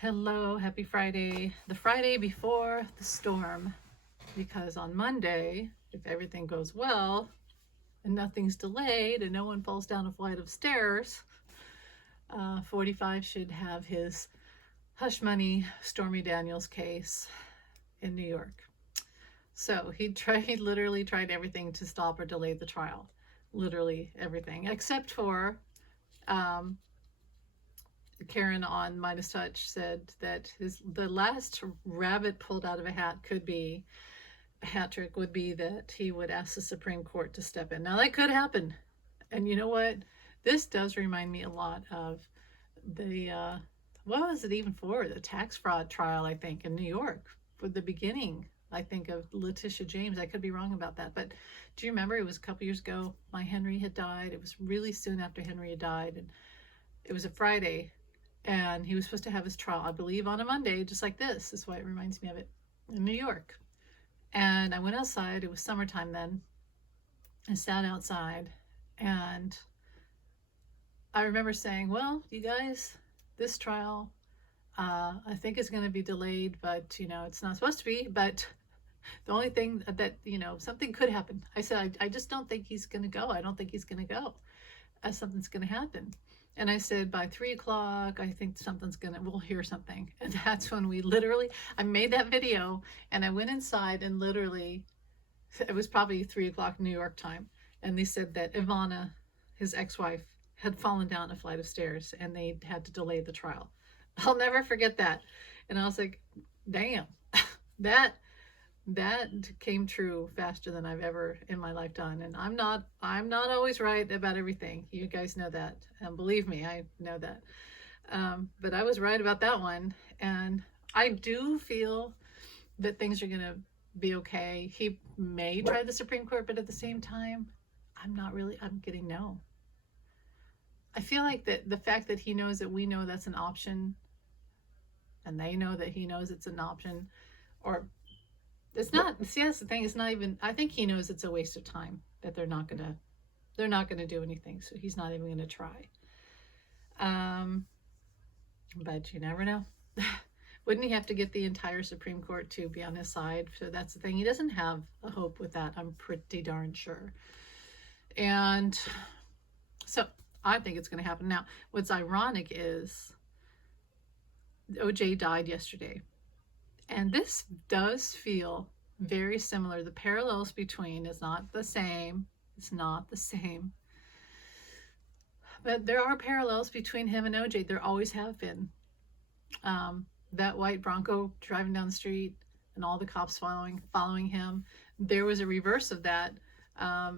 Hello, happy Friday. The Friday before the storm. Because on Monday, if everything goes well and nothing's delayed and no one falls down a flight of stairs, 45 should have his hush money Stormy Daniels case in New York. So he literally tried everything to stop or delay the trial. Literally everything, except for um, Karen on Midas Touch said that the last rabbit pulled out of a hat could be a hat trick would be that he would ask the Supreme Court to step in. Now that could happen, and you know what? This does remind me a lot of the what was it even for the tax fraud trial? I think in New York for the beginning. I think of Letitia James. I could be wrong about that, but do you remember it was a couple years ago? My Henry had died. It was really soon after Henry had died, and it was a Friday and he was supposed to have his trial, I believe, on a Monday, just like this. Is why it reminds me of it, in New York. And I went outside. It was summertime then. I sat outside, and I remember saying, well, you guys, this trial, I think is going to be delayed, but, it's not supposed to be. But the only thing that, something could happen. I said, I just don't think he's going to go. I don't think he's going to go. Something's going to happen. And I said, by 3 o'clock, I think we'll hear something. And that's when I made that video and I went inside and literally, it was probably 3 o'clock New York time. And they said that Ivana, his ex-wife, had fallen down a flight of stairs and they had to delay the trial. I'll never forget that. And I was like, damn, that came true faster than I've ever in my life done. And I'm not always right about everything. You guys know that. And believe me, I know that. But I was right about that one. And I do feel that things are going to be okay. He may try the Supreme Court, but at the same time, I'm getting no. I feel like that the fact that he knows that we know that's an option and they know that he knows it's an option, or it's not. See, that's the thing. It's not even. I think he knows it's a waste of time. That they're not gonna do anything. So he's not even gonna try. But you never know. Wouldn't he have to get the entire Supreme Court to be on his side? So that's the thing. He doesn't have a hope with that. I'm pretty darn sure. And so I think it's going to happen. Now, what's ironic is OJ died yesterday. And this does feel very similar. The parallels between is not the same. It's not the same. But there are parallels between him and OJ. There always have been. That white Bronco driving down the street and all the cops following him. There was a reverse of that.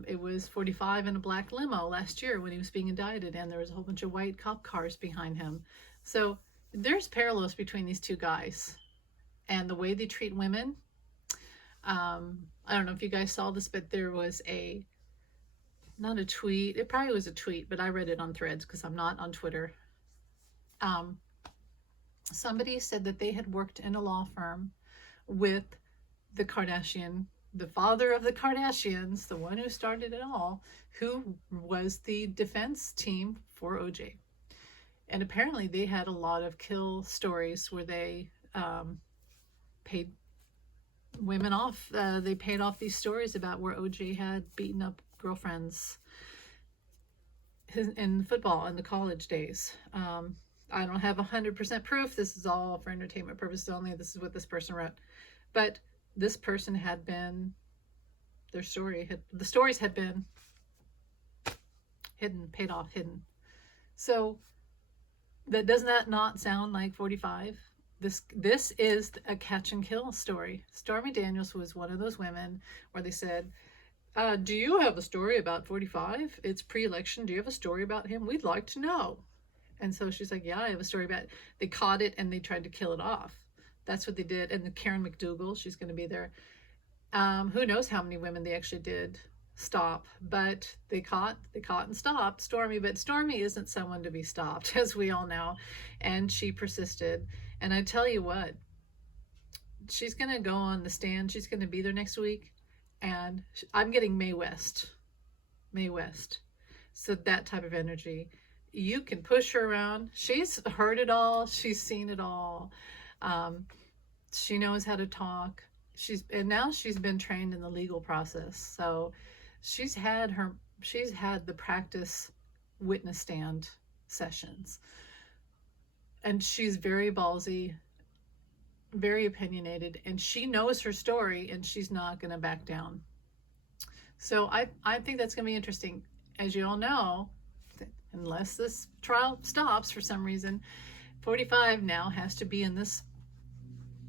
It was 45 in a black limo last year when he was being indicted, and there was a whole bunch of white cop cars behind him. So there's parallels between these two guys. And the way they treat women, I don't know if you guys saw this, but there was not a tweet, it probably was a tweet, but I read it on Threads because I'm not on Twitter. Somebody said that they had worked in a law firm with the father of the Kardashians, the one who started it all, who was the defense team for OJ. And apparently they had a lot of kill stories where they paid women off. They paid off these stories about where OJ had beaten up girlfriends in football in the college days. I don't have 100% proof. This is all for entertainment purposes only. This is what this person wrote. But this person had been, the stories had been hidden, paid off, hidden. So does that not sound like 45? This is a catch and kill story. Stormy Daniels was one of those women where they said, do you have a story about 45? It's pre-election. Do you have a story about him? We'd like to know. And so she's like, yeah, I have a story about it. They caught it and they tried to kill it off. That's what they did. And the Karen McDougal, she's going to be there. Who knows how many women they actually did stop, but they caught and stopped Stormy. But Stormy isn't someone to be stopped, as we all know. And she persisted. And I tell you what, she's going to go on the stand. She's going to be there next week. And I'm getting Mae West. So that type of energy. you can push her around. She's heard it all. She's seen it all. Um, she knows how to talk. And now she's been trained in the legal process. So she's had the practice witness stand sessions. And she's very ballsy, very opinionated, and she knows her story, and she's not going to back down. So I think that's going to be interesting. As you all know, unless this trial stops for some reason, 45 now has to be in this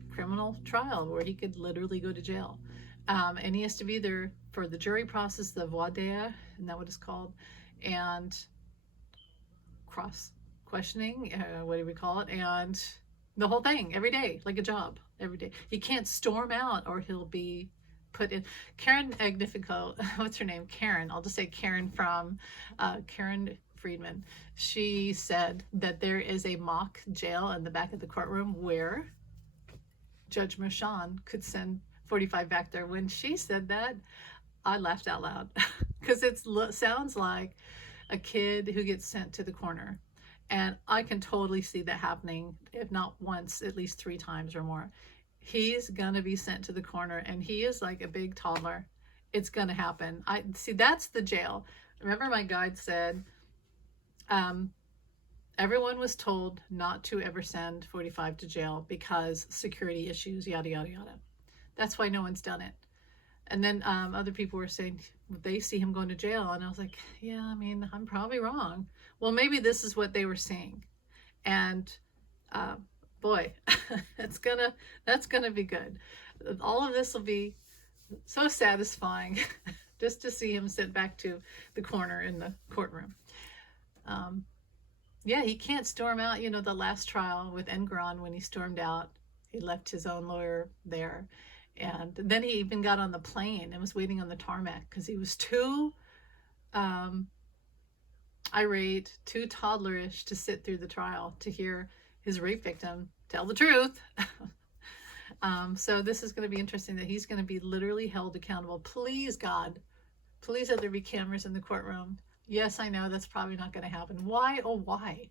criminal trial where he could literally go to jail. And he has to be there for the jury process, the voir dire, isn't that what it's called? And cross questioning, what do we call it? And the whole thing every day, like a job every day. He can't storm out or he'll be put in. Karen Agnifico, what's her name? Karen. I'll just say Karen from Karen Friedman. She said that there is a mock jail in the back of the courtroom where Judge Merchan could send 45 back there. When she said that, I laughed out loud because it sounds like a kid who gets sent to the corner. And I can totally see that happening, if not once, at least 3 times or more. He's going to be sent to the corner, and he is like a big toddler. It's going to happen. I see, that's the jail. Remember my guide said, everyone was told not to ever send 45 to jail because security issues, yada, yada, yada. That's why no one's done it. And then other people were saying they see him going to jail. And I was like, yeah, I mean, I'm probably wrong. Well, maybe this is what they were seeing. And boy, that's gonna be good. All of this will be so satisfying just to see him sit back to the corner in the courtroom. Yeah, he can't storm out. You know, the last trial with Engron, when he stormed out, he left his own lawyer there. And then he even got on the plane and was waiting on the tarmac because he was too irate, too toddlerish to sit through the trial to hear his rape victim tell the truth. So this is going to be interesting that he's going to be literally held accountable. Please, God, please let there be cameras in the courtroom. Yes, I know that's probably not going to happen. Why? Oh, why?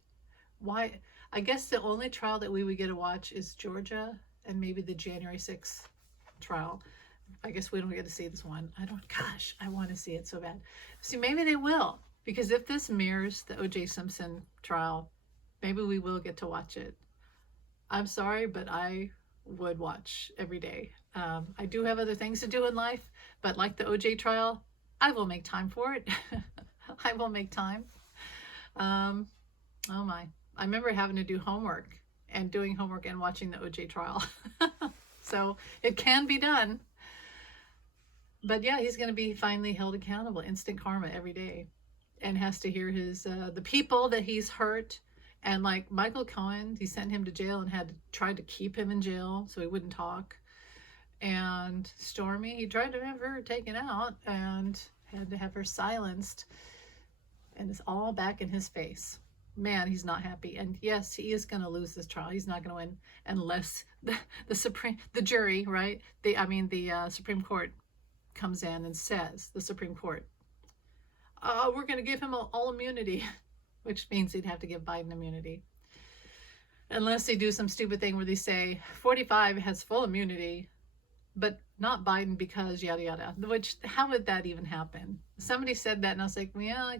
Why? I guess the only trial that we would get to watch is Georgia and maybe the January 6th trial. I guess we don't get to see this one. Gosh, I want to see it so bad. See, maybe they will, because if this mirrors the O.J. Simpson trial, maybe we will get to watch it. I'm sorry, but I would watch every day. I do have other things to do in life, but like the O.J. trial, I will make time for it. I will make time. Oh my. I remember having to do homework and doing homework and watching the O.J. trial. So it can be done. But yeah, he's going to be finally held accountable, instant karma every day, and has to hear his the people that he's hurt. And like Michael Cohen, he sent him to jail and had tried to keep him in jail so he wouldn't talk. And Stormy, he tried to have her taken out and had to have her silenced. And it's all back in his face. Man, he's not happy. And yes, he is going to lose this trial. He's not going to win unless the jury, right? The Supreme Court comes in and says, the Supreme Court, we're going to give him all immunity, which means he'd have to give Biden immunity. Unless they do some stupid thing where they say 45 has full immunity, but not Biden because yada yada. Which, how would that even happen? Somebody said that and I was like, yeah,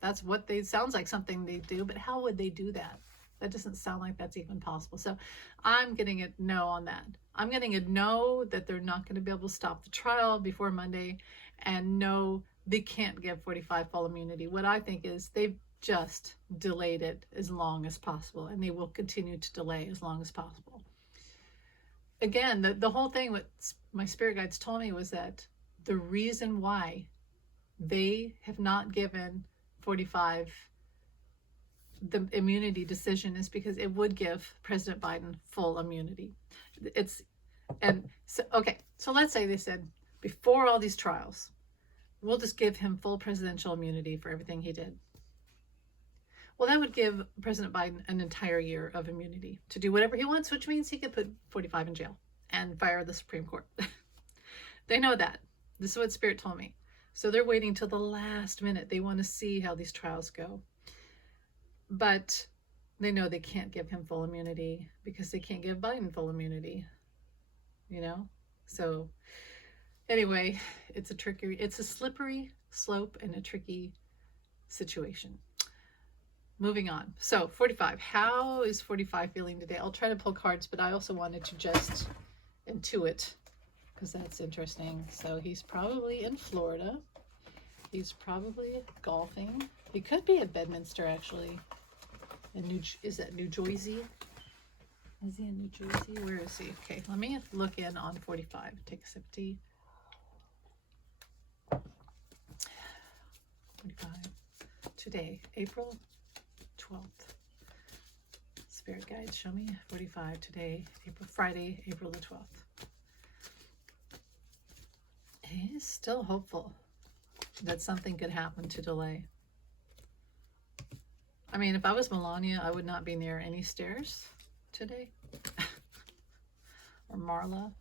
that's what sounds like something they do, but how would they do that? That doesn't sound like that's even possible. So I'm getting a no on that. I'm getting a no that they're not going to be able to stop the trial before Monday, and no, they can't give 45 full immunity. What I think is they've just delayed it as long as possible, and they will continue to delay as long as possible. Again, the whole thing, what my spirit guides told me was that the reason why they have not given 45 the immunity decision is because it would give President Biden full immunity. So let's say they said before all these trials, we'll just give him full presidential immunity for everything he did. Well, that would give President Biden an entire year of immunity to do whatever he wants, which means he could put 45 in jail and fire the Supreme Court. They know that. This is what Spirit told me. So they're waiting till the last minute. They want to see how these trials go. But they know they can't give him full immunity because they can't give Biden full immunity, you know? So anyway, it's a slippery slope and a tricky situation. Moving on. So 45, how is 45 feeling today? I'll try to pull cards, but I also wanted to just intuit because that's interesting. So he's probably in Florida. He's probably golfing. He could be at Bedminster, actually. Is that New Jersey? Is he in New Jersey? Where is he? Okay, let me look in on 45. Take a sip of tea. 45. Today, April 12th. Spirit guides, show me 45 today, Friday, April the 12th. He's still hopeful that something could happen to delay. I mean, if I was Melania, I would not be near any stairs today. Or Marla.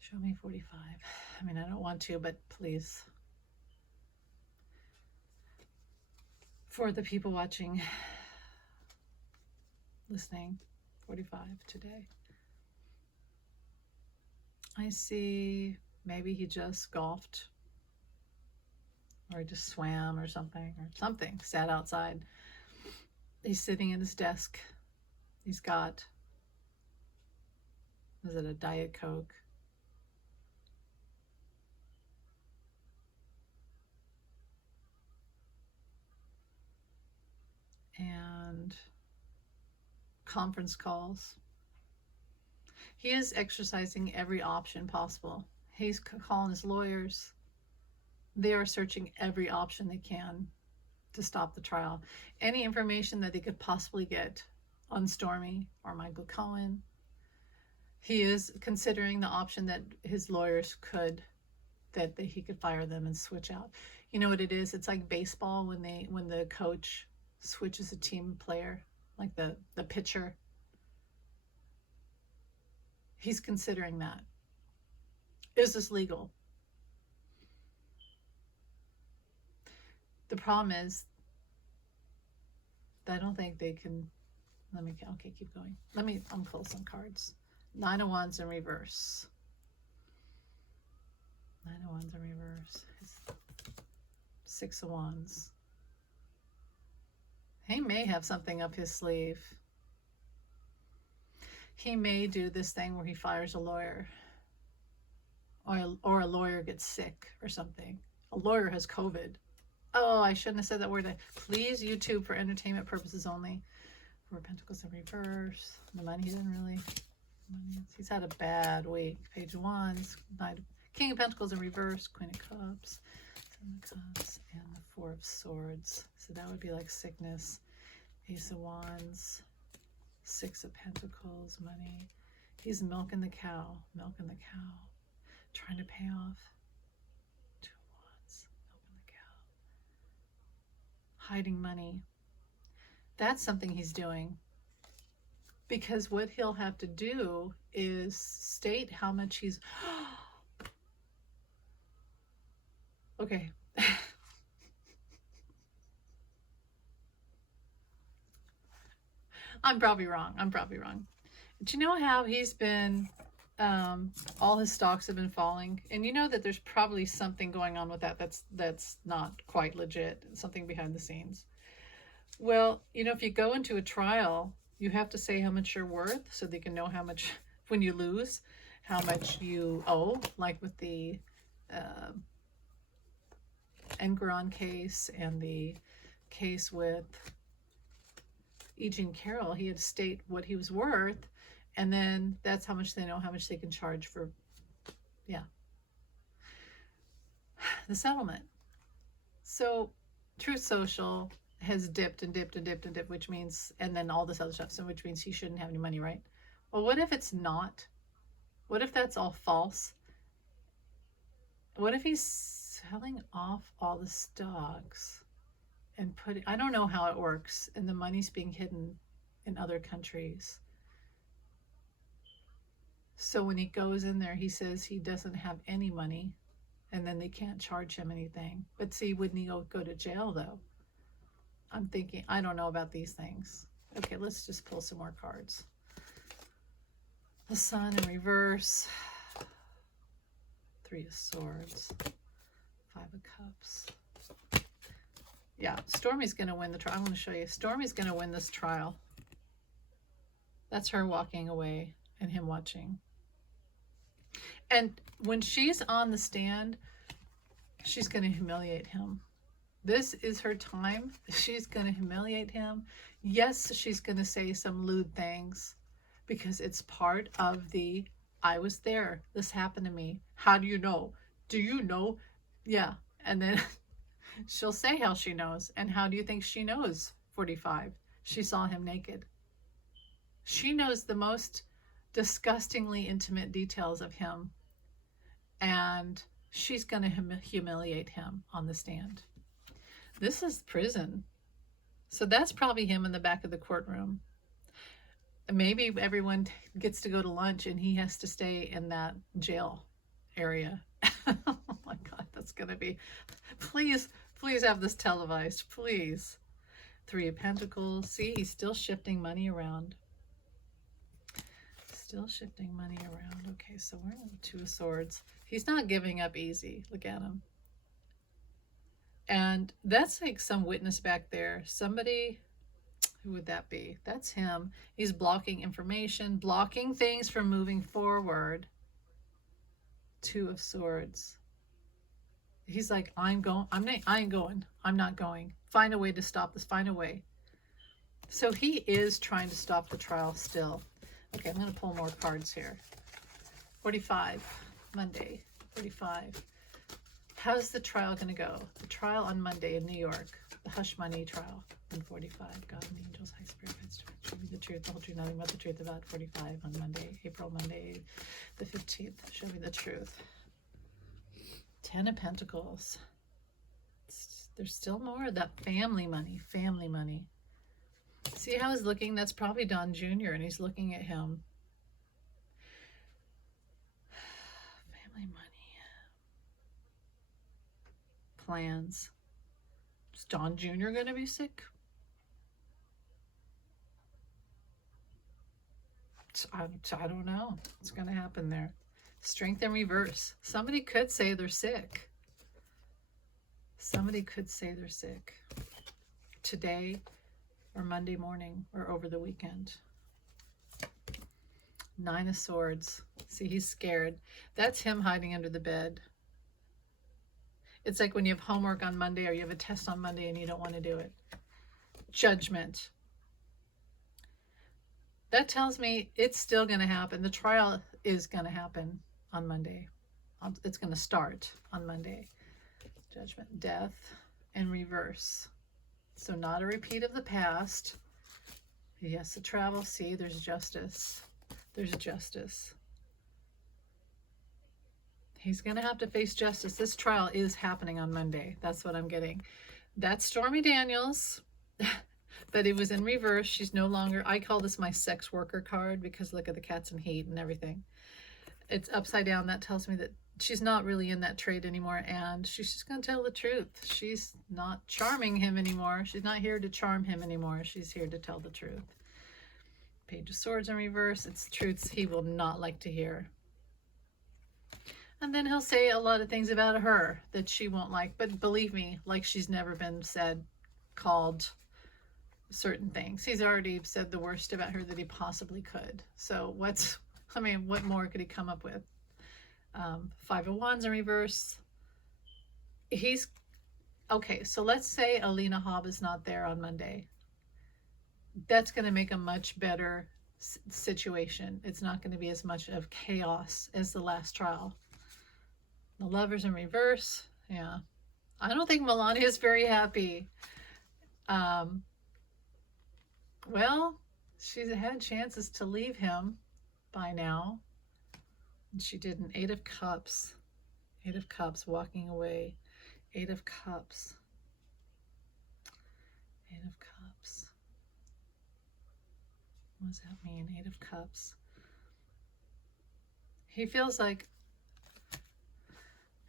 Show me 45. I mean, I don't want to, but please. For the people watching, listening, 45 today. I see maybe he just golfed or he just swam or something, sat outside. He's sitting at his desk. He's got, is it a Diet Coke? And conference calls. He is exercising every option possible. He's calling his lawyers. They are searching every option they can to stop the trial. Any information that they could possibly get on Stormy or Michael Cohen. He is considering the option that his lawyers could, that he could fire them and switch out. You know what it is? It's like baseball when the coach switches a team player, like the pitcher. He's considering that. Is this legal? The problem is, I don't think they can. Okay, keep going. I'm pull some cards. 9 of Wands in reverse. 9 of Wands in reverse. 6 of Wands. He may have something up his sleeve. He may do this thing where he fires a lawyer. Or a lawyer gets sick or something. A lawyer has COVID. Oh, I shouldn't have said that word. Please, YouTube, for entertainment purposes only. 4 of Pentacles in reverse. The money, he's had a bad week. Page of Wands. King of Pentacles in reverse. Queen of Cups. 7 of Cups. And the 4 of Swords. So that would be like sickness. Ace of Wands. 6 of Pentacles. Money. He's milking the cow. Milking the cow. Trying to pay off. 2 of Wands. Milking the cow. Hiding money. That's something he's doing. Because what he'll have to do is state how much he's... Okay. I'm probably wrong. But you know how he's been... all his stocks have been falling, and you know that there's probably something going on with that's not quite legit, something behind the scenes. Well, you know, if you go into a trial, you have to say how much you're worth so they can know how much, when you lose, how much you owe, like with the Engeron case and the case with E. Jean Carroll. He had to state what he was worth, and then that's how much they know, how much they can charge for, the settlement. So Truth Social has dipped and dipped and dipped and dipped, which means, and then all this other stuff, so which means he shouldn't have any money, right? Well, what if it's not? What if that's all false? What if he's selling off all the stocks and I don't know how it works, and the money's being hidden in other countries. So when he goes in there, he says he doesn't have any money and then they can't charge him anything. But see, wouldn't he go to jail though? I'm thinking, I don't know about these things. Okay, let's just pull some more cards. The Sun in reverse. 3 of Swords. 5 of Cups. Yeah, Stormy's going to win the trial. I'm going to show you. Stormy's going to win this trial. That's her walking away and him watching. And when she's on the stand, she's going to humiliate him. This is her time. She's going to humiliate him. Yes, she's going to say some lewd things because it's part of the, I was there. This happened to me. How do you know? Do you know? Yeah. And then she'll say how she knows. And how do you think she knows 45? She saw him naked. She knows the most disgustingly intimate details of him. And she's going to humiliate him on the stand. This is prison. So that's probably him in the back of the courtroom. Maybe everyone gets to go to lunch and he has to stay in that jail area. Oh my God, that's going to be... Please, please have this televised, please. 3 of Pentacles. See, he's still shifting money around. Still shifting money around. Okay, so we're in 2 of Swords. He's not giving up easy. Look at him. And that's like some witness back there. Somebody, who would that be? That's him. He's blocking information, blocking things from moving forward. 2 of Swords. He's like, I ain't going. I'm not going. Find a way to stop this. Find a way. So he is trying to stop the trial still. Okay, I'm going to pull more cards here. 45, Monday, 45. How's the trial going to go? The trial on Monday in New York. The hush money trial in 45. God and angels, high spirit, show me the truth, the whole truth, nothing but the truth about 45 on Monday, April Monday, the 15th. Show me the truth. 10 of Pentacles. There's still more of that family money, family money. See how he's looking? That's probably Don Jr. and he's looking at him. Family money. Plans. Is Don Jr. going to be sick? I don't know what's going to happen there. Strength in reverse. Somebody could say they're sick. Somebody could say they're sick today or Monday morning or over the weekend. 9 of Swords. See, he's scared. That's him hiding under the bed. It's like when you have homework on Monday or you have a test on Monday and you don't want to do it. Judgment. That tells me it's still going to happen. The trial is going to happen on Monday. It's going to start on Monday. Judgment, death, and reverse. So not a repeat of the past. He has to travel. See, there's justice. There's justice. He's going to have to face justice. This trial is happening on Monday. That's what I'm getting. That's Stormy Daniels. But it was in reverse. She's no longer, I call this my sex worker card because look at the cats and heat and everything. It's upside down. That tells me that she's not really in that trade anymore and she's just going to tell the truth. She's not charming him anymore. She's not here to charm him anymore. She's here to tell the truth. Page of Swords in reverse. It's truths he will not like to hear. And then he'll say a lot of things about her that she won't like. But believe me, like she's never been said, called certain things. He's already said the worst about her that he possibly could. So what more could he come up with? 5 of Wands in reverse. He's, okay, so let's say Alina Hobb is not there on Monday. That's going to make a much better situation. It's not going to be as much of chaos as the last trial. The Lovers in reverse. Yeah. I don't think Melania is very happy. Well, she's had chances to leave him by now. And she did an 8 of Cups. 8 of Cups, walking away. 8 of Cups. 8 of Cups. What does that mean? 8 of Cups. He feels like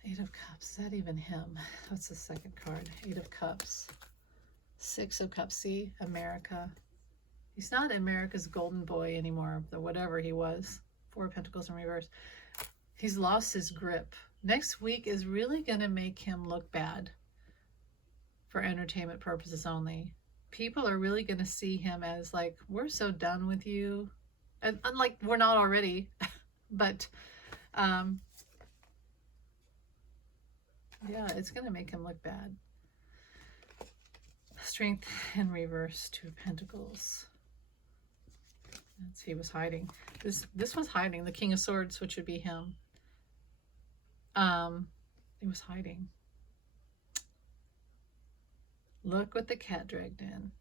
Eight of Cups. Is that even him? What's the second card? Eight of Cups. Six of Cups. See? America. He's not America's golden boy anymore, or whatever he was. Four of Pentacles in reverse. He's lost his grip. Next week is really going to make him look bad for entertainment purposes only. People are really going to see him as like, we're so done with you. And unlike we're not already, but yeah, it's going to make him look bad. Strength in reverse, Two of Pentacles. He was hiding. This was hiding. The King of Swords, which would be him. He was hiding. Look what the cat dragged in.